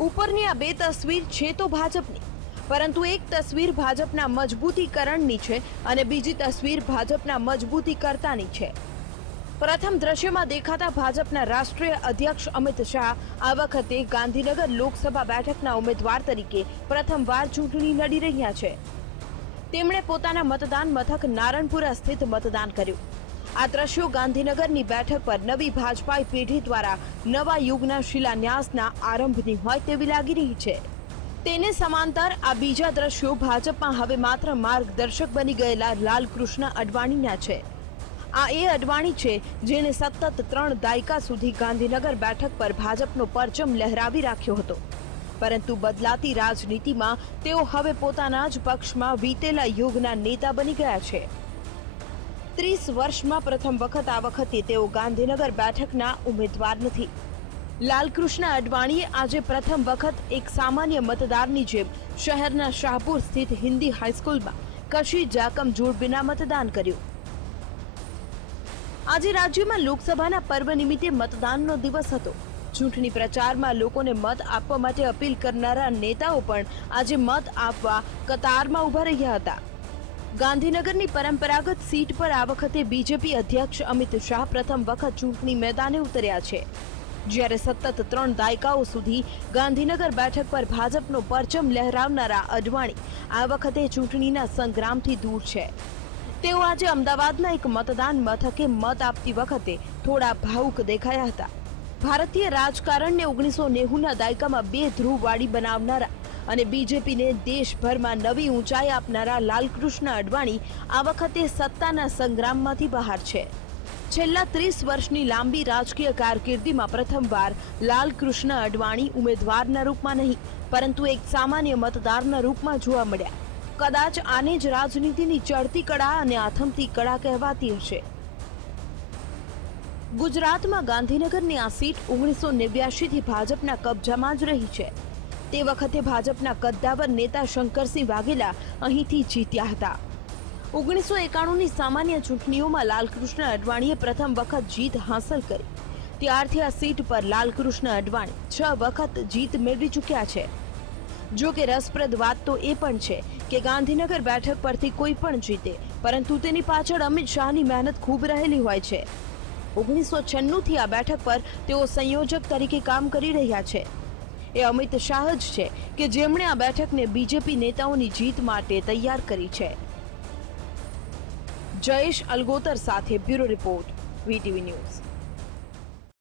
ઉપરની આ બે તસવીર છે તો ભાજપની. પરંતુ એક તસવીર ભાજપના મજબૂતીકરણની છે અને બીજી તસવીર ભાજપના મજબૂતીકર્તાની છે. પ્રથમ દ્રશ્યમાં દેખાતા ભાજપના રાષ્ટ્રીય અધ્યક્ષ અમિત શાહ, આ વખતે ગાંધીનગર લોકસભા બેઠકના ઉમેદવાર તરીકે પ્રથમવાર ચૂંટણી લડી રહ્યા છે. તેમણે પોતાના મતદાન મથક નારણપુરા સ્થિત મતદાન કર્યું. આ દ્રશ્યો ગાંધીનગરની બેઠક પર નવી ભાજપાઈ પેઢી દ્વારા નવા યુગના શિલાન્યાસના આરંભની હોય તેવી લાગી રહી છે. તેને સમાંતર આ બીજા દ્રશ્યો ભાજપમાં હવે માત્ર માર્ગદર્શક બની ગયેલા લાલકૃષ્ણ અડવાણીના છે. આ એ અડવાણી છે જેણે સતત ત્રણ દાયકા સુધી ગાંધીનગર બેઠક પર ભાજપનો પરચમ લહેરાવી રાખ્યો હતો. પરંતુ બદલાતી રાજનીતિમાં તેઓ હવે પોતાના જ પક્ષમાં વીતેલા યુગના નેતા બની ગયા છે. ત્રીસ વર્ષમાં પ્રથમ વખત આ વખતે તેઓ ગાંધીનગર બેઠકના ઉમેદવાર નથી. લાલકૃષ્ણ અડવાણીએ આજે પ્રથમ વખત એક સામાન્ય મતદારની જેમ શહેરના શાહપુર સ્થિત હિન્દી હાઈસ્કૂલમાં કશી જાકમ જોડ વિના મતદાન કર્યું. આજે રાજ્યમાં લોકસભાના પર્વ નિમિત્તે મતદાનનો દિવસ હતો. ચૂંટણી પ્રચારમાં લોકોને મત આપવા માટે અપીલ કરનારા નેતાઓ પણ આજે મત આપવા કતારમાં ઊભા રહ્યા હતા. ગાંધીનગરની પરંપરાગત સીટ પર આ વખતે બીજેપી અધ્યક્ષ અમિત શાહ પ્રથમ વખત ચૂંટણી મેદાને ઉતર્યા છે. જ્યારે સતત ત્રણ દાયકાઓ સુધી ગાંધીનગર બેઠક પર ભાજપનો પરચમ લહેરાવનારા અડવાણી આ વખતે ચૂંટણીના સંગ્રામથી દૂર છે. તેઓ આજે અમદાવાદના એક મતદાન મથકે મત આપતી વખતે થોડા ભાવુક દેખાયા હતા. ભારતીય રાજકારણને ઓગણીસો નેવુંના દાયકામાં બે ધ્રુવવાળી બનાવનારા અને બીજેપીને દેશભરમાં નવી ઊંચાઈ આપનારા લાલકૃષ્ણ અડવાણી આ વખતે સત્તાના સંગ્રામમાંથી બહાર છે. છેલ્લા ત્રીસ વર્ષની લાંબી રાજકીય કારકિર્દીમાં પ્રથમવાર લાલકૃષ્ણ અડવાણી ઉમેદવારના રૂપમાં નહીં, પરંતુ એક સામાન્ય મતદારના રૂપમાં જોવા મળ્યા. કદાચ આને જ રાજનીતિની ચડતી કળા અને આથમતી કળા કહેવાતી હશે. ગુજરાતમાં ગાંધીનગરની આ સીટ ઓગણીસો નેવ્યાશીથી ભાજપના કબજામાં જ રહી છે. તે વખતે ભાજપના કદ્દાવર નેતા શંકરસિંહ વાઘેલા અહીંથી જીત્યા હતા. ઓગણીસો એકાણુંની સામાન્ય ચૂંટણીઓમાં લાલકૃષ્ણ અડવાણીએ પ્રથમ વખત જીત હાંસલ કરી. ત્યારથી આ સીટ પર લાલકૃષ્ણ અડવાણી છ વખત જીત મેળવી ચૂક્યા છે. જો કે રસપ્રદ વાત તો એ પણ છે કે ગાંધીનગર બેઠક પરથી કોઈ પણ જીતે, પરંતુ તેની પાછળ અમિત શાહની મહેનત ખૂબ રહેલી હોય છે. ઓગણીસો છન્નુંથી આ બેઠક પર તેઓ સંયોજક તરીકે કામ કરી રહ્યા છે. એ અમિત શાહ જ છે કે જેમણે આ બેઠકને બીજેપી નેતાઓની જીત માટે તૈયાર કરી છે. જયેશ અલગોતર સાથે બ્યુરો રિપોર્ટ, વીટીવી ન્યૂઝ.